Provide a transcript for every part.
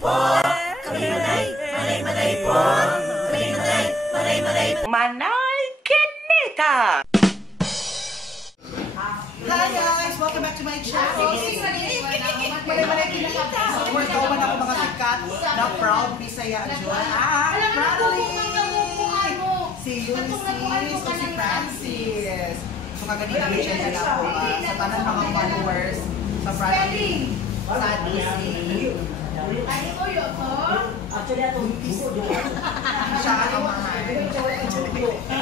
po. Manay po. Manay Kinita. Hi guys! Welcome back to my channel. Manay Kinita. We're going ako mga sikat na proud Bisaya Joy. Proudly! Si Ulysses o si Francis. So kaganina i-check na ako sa tanang mga followers sa Proudly. Sadly si siya ang mahal.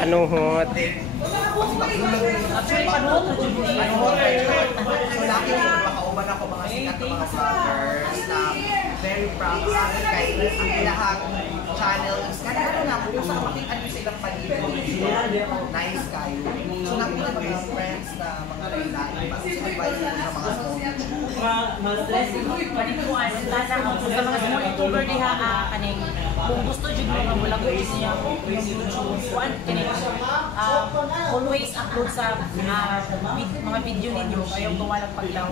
Ano hot? So laki rin magpakauban ako mga sikat na mga vloggers na very proud sa akin kay ang ilahang channel is kanina na kung saan makita nyo sa ilang paligid. Nice kayo. So nakita mga friends na mga lalaki pa sa advice sa mga small stress panituan sa mga small YouTuber diha kaning kung gusto jud mo wala ko siya yung YouTube kuan kini always upload sa mga video ninyo ayaw ko walang paglaw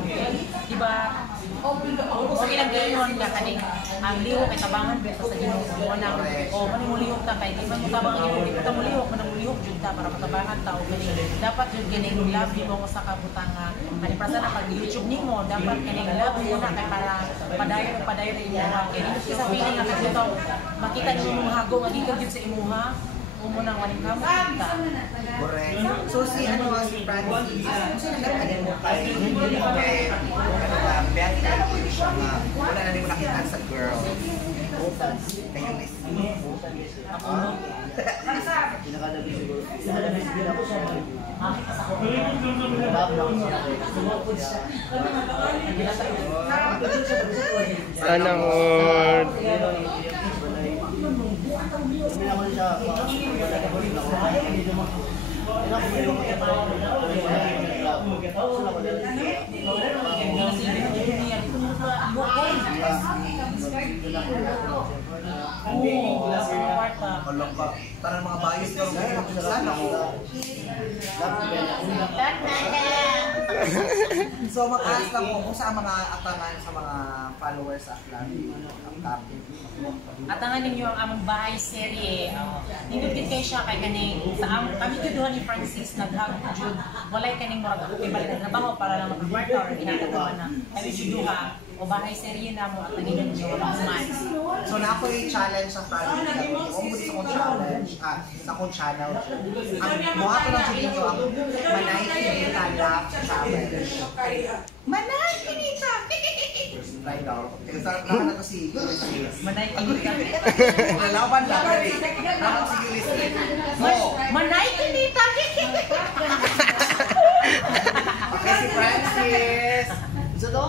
di ba okay lang gayon nga kaning ang liho kay tabangan beto sa Ginoo na o man mo lihok ta kay di man mo tabangan Ginoo di ta mo lihok man mo lihok jud ta para matabangan ta o kani dapat jud kining love mo sa kabutanga ani prasa na pag YouTube nimo dapat kining love mo na kay para padayon imuha kini sa feeling nga dito makita niyo yung hago nga gikan jud sa imuha mo nang waling kamo kita. Correct. So si si Francis, kasi nagkakalan mo kay Beth siya nga wala na rin mo nakita sa girl. Kayo Miss. Sana hot. Parang mga bias na sana ko. So mag-ask lang po kung saan mga atangan sa mga followers sa Flappy ang topic. Atangan ninyo ang among bahay serye. Nindot kay siya kay kaning sa kami duduhan ni Francis naghag jud walay kaning murag ako ibalik na trabaho para lang makakwarta or ginagawa na. Kami duduha o bahay serye na mo at nanginan niyo ang months. So na ako i-challenge sa Flappy. Kung mo sa akong challenge sa akong channel. Ang buha ko lang sa inyo ang Manay Kinita Lap Challenge. Manay Kinita! Try daw. Nakana ko si Ulysses. Manay Kinita. Lalaban lang rin. Nakana ko si Ulysses. Manay Kinita! Okay, si Francis. Gusto to?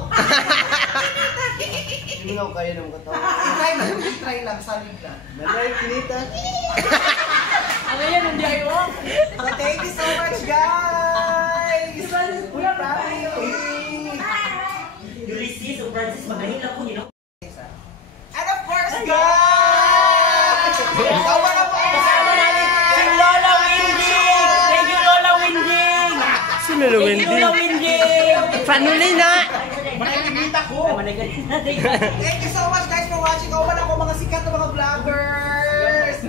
Hindi nga ako kaya naman katawa. Try lang, salig na. Manay Kinita. Ano yan, hindi ayo? So thank you so much, guys! We're proud of you! Ulysses o Francis, magaling ako nila. And of course, guys! Kawa na po! Kasama namin si Lola Winding! Thank you, Lola Winding! Sino na Thank you, Lola Winding! Panuli na! Managigita ko! Manay Thank you so much, guys, for watching. Kawa na ako mga sikat na mga vloggers!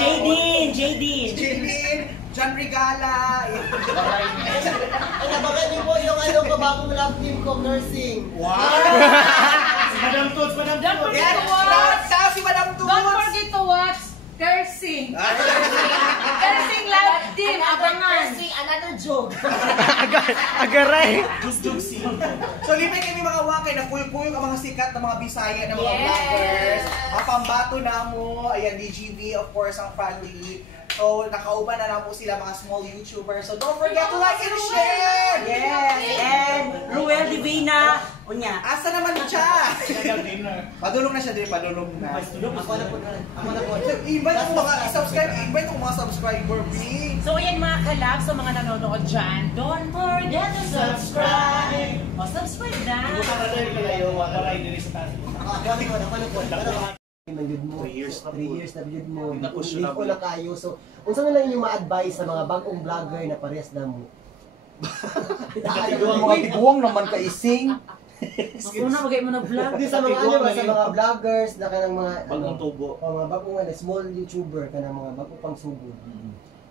Jadine! Jilin, John Regala. Ay, nabagat niyo po yung ano ko bagong love team ko, nursing. Wow! Madam Toots! Yes, shout si Madam Toots! Don't forget to watch Kersing. Kersing Love Team, abangan. Another joke. Agaray! So, libre kami mga wakay na kuyog-kuyog ang mga sikat na mga Bisaya na mga vloggers. Ang pambato na mo, ayan, DGV, of course, ang family. So, nakauban na lang po sila mga small YouTubers. So, don't forget to like and share! Yes! And Ruel Divina! Unya! Asa naman siya? Padulong na siya din, padulong na. Ako na po. Invite ko mga subscriber, please. So ayan mga kalab, sa mga nanonood dyan, don't forget to subscribe! O subscribe na! Mo, 3 years na biyod mo, hindi ko na kayo. So, unsa na lang yung ma-advise sa mga bagong vlogger na parehas na mo? Mga tiguang naman ka ising. Mas una magay mo na vlog. Hindi sa mga ano ba, sa mga vloggers na kanang mga Bagong tubo. mga bagong ano, small YouTuber kanang mga bagong pang sugod.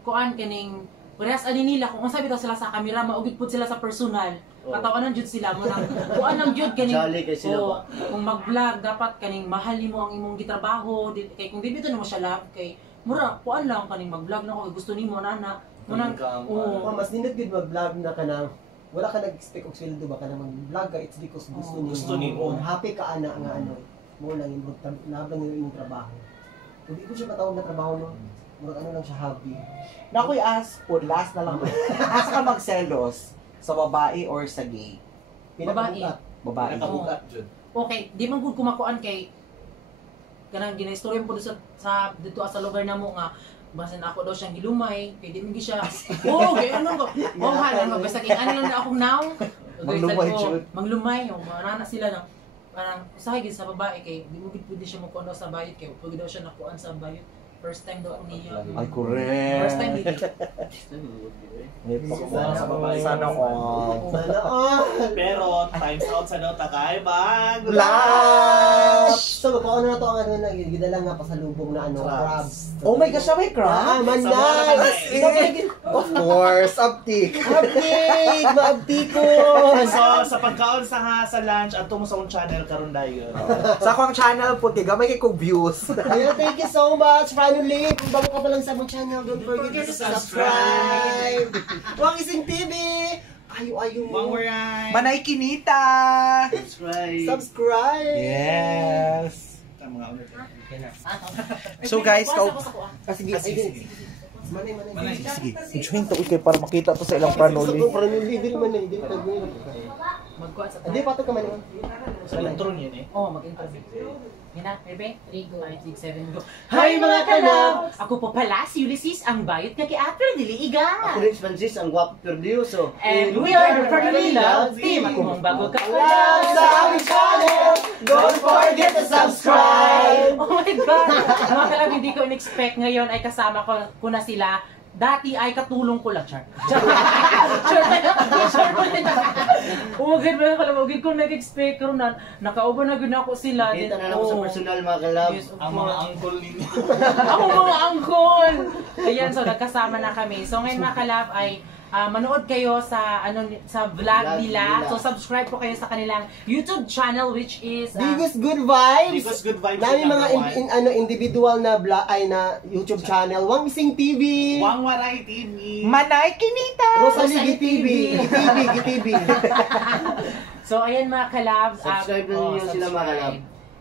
Kuan kaning parehas ani nila kung sabi daw sila sa camera maugid pud sila sa personal. Katawanan jud sila mo nang kuan lang jud kaning. Jolly kay sila ba? Kung mag-vlog dapat kaning mahali mo ang imong gitrabaho kay kung dili to mo siya love kay mura kuan lang kaning mag-vlog na ko gusto nimo nana. Mo nang Mas nindot gid mag-vlog na kanang wala ka nag-expect og sweldo ba kanang mag-vlog ka it's because gusto nimo. Happy ka ana nga ano. Mo lang imong labang imong trabaho. Hindi ko siya matawag na trabaho no. Murag ano lang siya hobby. Nakoy ask po, last na lang. Asa ka magselos? Sa babae or sa gay? Pinakabukat. Babae. Nakabukat jud. okay, di man gud kumakuan kay kanang ginaistorya po sa dito sa lugar namo nga basin ako daw siyang gilumay kay di man gi siya gay ano ko hala basta kay ano lang akong now Manglumay, jud. manglumay marana sila na parang usahay gid sa babae kay di mo gid pwede siya mo daw sa bayot kay pwede daw siya nakuan sa bayot first time daw niya Ay, correct. first time dito Sana all. Sana all. Pero times out sa daw takay bag. Flash! So, paano na to ang ano na gidala nga pasalubong na ano, crabs. Oh my gosh, may Ah, crab? manay! Of course, uptick. Abdik! Maabdiko! So sa pagkaon sa lunch at mo sa akong channel karon dayon. Sa akong channel po, tiga may kay views. Ayan, thank you so much. Finally, kung bago ka pa lang sa among channel, don't forget to subscribe. Wang Ising TV! Ayo-ayo mo. Manay Kinita! Subscribe! Yes! Mga owner. So guys, Sige, sige. Manay. sige, join to kayo para makita to sa ilang pranoli. Dili man eh. Dili man eh. magkuan sa Hindi, pato ka man eh. Sa intro niyan eh. mag-interview Hina, Bebe? 3, 5, 6, 7, go. Hi, mga kalab! Ako po pala si Ulysses, ang bayot nga kay April Diliiga. Ako rin si Francis, ang gwapo perdioso. And we are the Family Love Team. Ako mong bago ka Love sa aming channel! Don't forget to subscribe! Oh my God! Mga kalab, hindi ko in-expect ngayon ay kasama ko na sila. Dati ay katulong ko lang, Char. Char po nila. Umagad ba yung kalabagin ko nag-expect ko na nakauban na gud ako sila. Kita na lang sa personal mga kalab. Yes, of Ang mga course. uncle ninyo. Ako mga angkol! Ayan, so nagkasama na kami. So ngayon mga kalab ay manood kayo sa sa vlog nila. So subscribe po kayo sa kanilang YouTube channel which is Biggest Good Vibes! Biggest Good Vibes Nami yung mga number one. individual na na YouTube channel. Wang Ising TV! Wang Waray TV. Manay Kinita! Rosalie GTV! GTV! So ayan mga kalab. Subscribe na ninyo sila, mga kalab.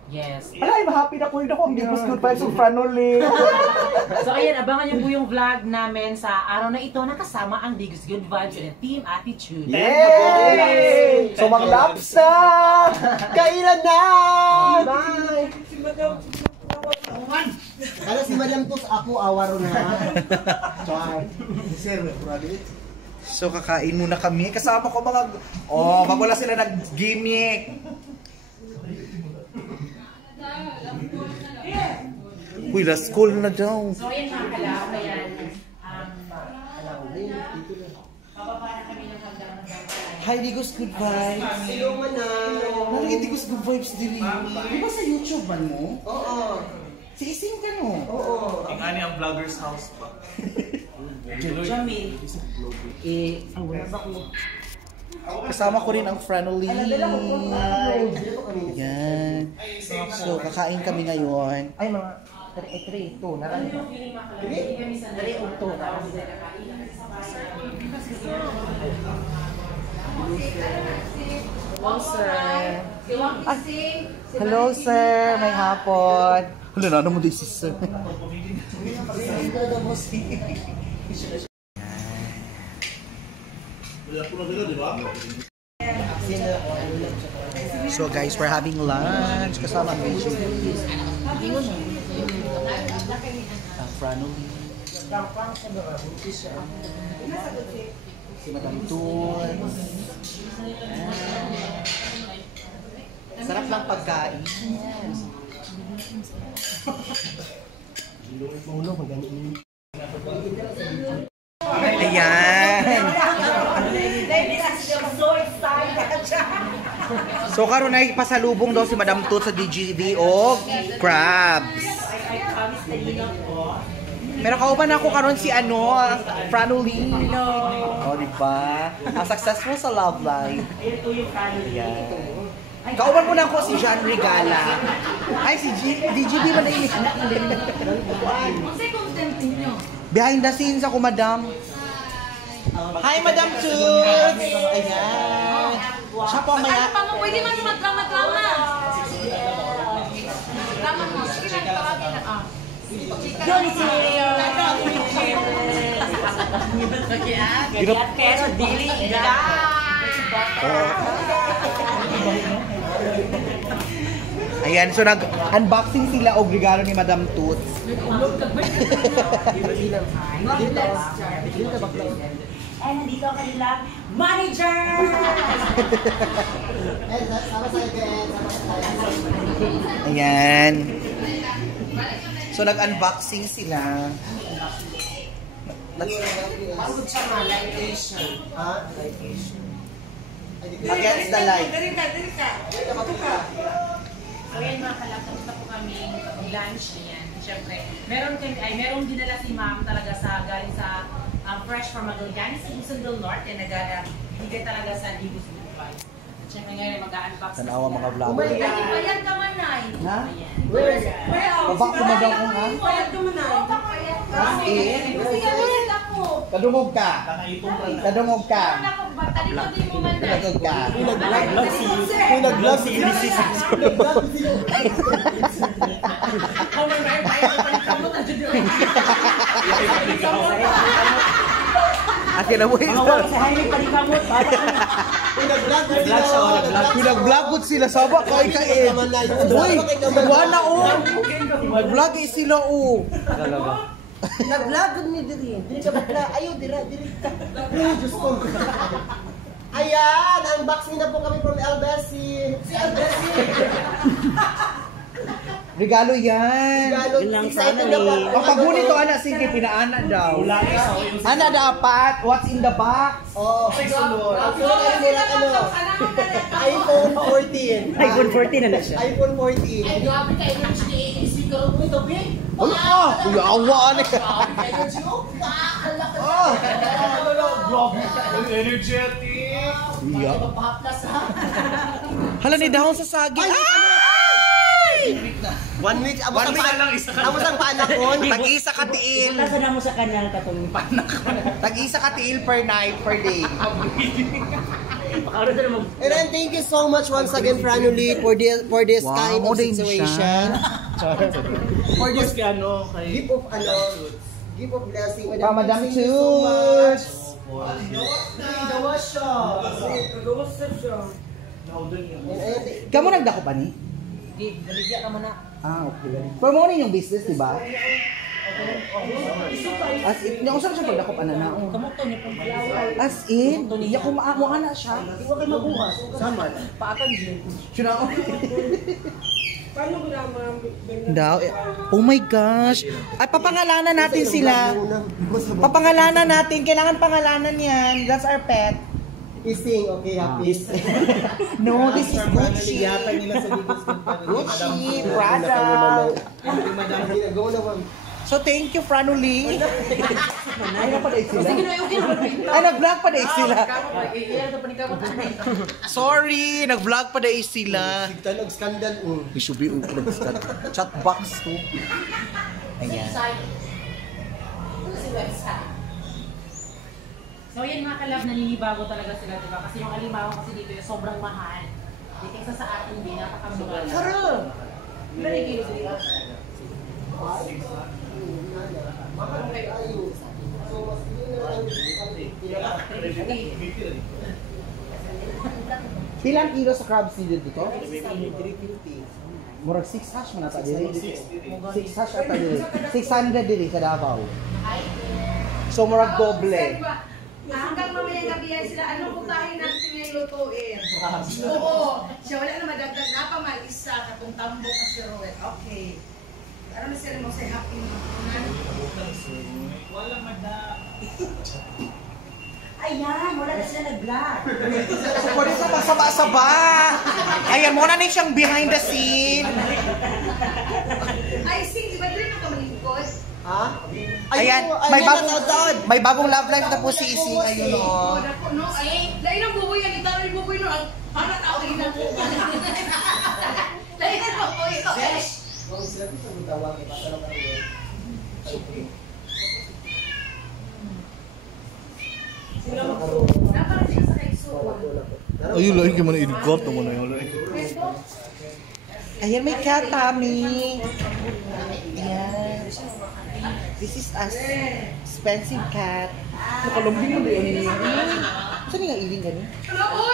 Yes. Alay, mahappy na ko yun ako. Ang Biggest Good Vibes ng pranoli. So ayan, abangan niyo po yung vlog namin sa araw na ito nakasama ang Biggest Good Vibes and Team Attitude. Yay! So, mga laps na! Kailan na! Bye! Kala si Madam Tus, ako awaro na. Sir, Radit. So, kakain muna kami. Kasama ko mga... Oh, wala sila nag-gimmick. Uy, last call na daw. So ayan mga kalab, ayan. Bababa na kami ng hagdan. Hi, Digos Good Vibes. Hello, Manang. Nalagay Digos Good Vibes din. Di ba sa YouTube man mo? Oo. Si Ising ka no? Oo. Ang ani ang vlogger's house pa. Jamil. Ang wala ba ko? Kasama ko rin ang Franoli. Ay, Yan. So, kakain kami ngayon. ay mga 3, 2, narami. Hello, sir. Hello, sir. May hapon. Wala na naman din si sir. So guys, we're having lunch kasama ang Beijing. Ang Franoli. Si Madam Toon. Sarap lang pagkain. Ulo, magaling. Ayan. So excited. So karon ay pasalubong daw si Madam Tut sa DGV o crabs. Meron kauban ako karon si Franoli. Oh, di ba? Successful sa love life. Yeah. Kauban mo na ako si John Regala. Ay, si DGV man na ini. Behind the scenes ako, Madam. Hi, Madam Toots! Ayan. Siya po maya. Pwede man magdrama-drama. Drama mo. Sige lang, tawagin na. Doon si pero dili. Ayan, so nag-unboxing sila og regalo ni Madam Toots. Ay, nandito ang kanilang manager! Ayan. So nag-unboxing sila. Against the light. So yan mga kalab, tapos na po kami lunch niyan. Siyempre, meron dinala si ma'am talaga galing sa fresh from Magallanes sa Luzon del Norte na bigay talaga sa Libus Bukay. At siyempre ngayon mag-unbox na Tanawa mga vlogger. Bayad ka man na. Ha? Babak ko madang ko ha? Bayad ka man na. Kadungog ka. Kadungog ka. Talikod din mo man na. Kadungog ka. Nag-vlog si Akin na mo ito. Pinag-vlog sila sabak kay kain. Uy, wala o. Vlog sila o. Nag-vlog ni diri. Diri ka bakla. Ayo dira ka. Diyos ko. Ayan, unboxing na po kami from Albesi. Si Albesi. Regalo yan. Excited na po. Ang paghuli to, anak, sige, pinaana daw. Ana dapat, what's in the box? Oh, iPhone 14. iPhone 14 na siya. iPhone 14. Kuya, awa na ka. Hala ni dahon sa saging. One week lang isa ka. Amo sang paanak kon. Tag-isa ka tiil. Nasa na mo sa kanya katong panak. Tag-isa ka tiil per night, per day. And then thank you so much once again Franoli for this Wow, kind of modern situation. For this gift of blessing. Pa, Madam Thank you so much. Toots. Gawas siya. Kamu nagdako pa ni? Baligya ka man na. Okay. Pero mo yung business, di ba? As in, yung saan siya pagdakop na na? Kamuto niya pang As in, iya ko maamuha na siya. Hindi ko kayo mabuhat. Saman. paatan din. Siya na daw. Oh my gosh. Ay, papangalanan natin sila. Papangalanan natin. Kailangan pangalanan yan. That's our pet. Ising, okay, happy. No, this is Gucci. Gucci, Prada. So, thank you, Franoli. Ay, napadaig sila. Ay, nag-vlog pa daig sila. Sorry, nag-vlog pa daig sila. Talag skandal. Isubi chat box to. Ayan. So yan mga kalab, naninibago talaga sila, diba? Kasi yung alimango kasi dito yung sobrang mahal. Dito sa atin din, napakamura. Sarap! Narigil sila. Pilang kilo sa crab seed dito? Murag 6 hash man ata diri. 6 hash ata diri. 600 diri sa Davao. So murag doble. Hanggang mamaya gabi yan sila, anong putahin natin ngayon lutuin? Oo, siya wala na madagdag na pa mag-isa, katong tambok na si Roet. Okay. Ano na sila mo say happy na. Ayan, wala na sila nag-vlog. So, pwede sa masaba-saba. Ayan, muna na siyang behind the scene. Ay, sing, iba din ang kamalingkod. Ha? Ayan, may bagong love life na po si Ising. Ayun, o. No, ay, lain ang buboy, ang gitara ni buboy, no? Para tao rin ang buboy. Lain ang buboy, okay? Kung sila ko sa gutawang, ipatalong ka rin. Dapat siya sa kaisuon. Ayun lang, gimana i-record mo na yun. Ayan, may cat, Tommy. Ayan. This is a expensive cat. Nakalambing mo ba yun? Saan nga iling ganun? Oo!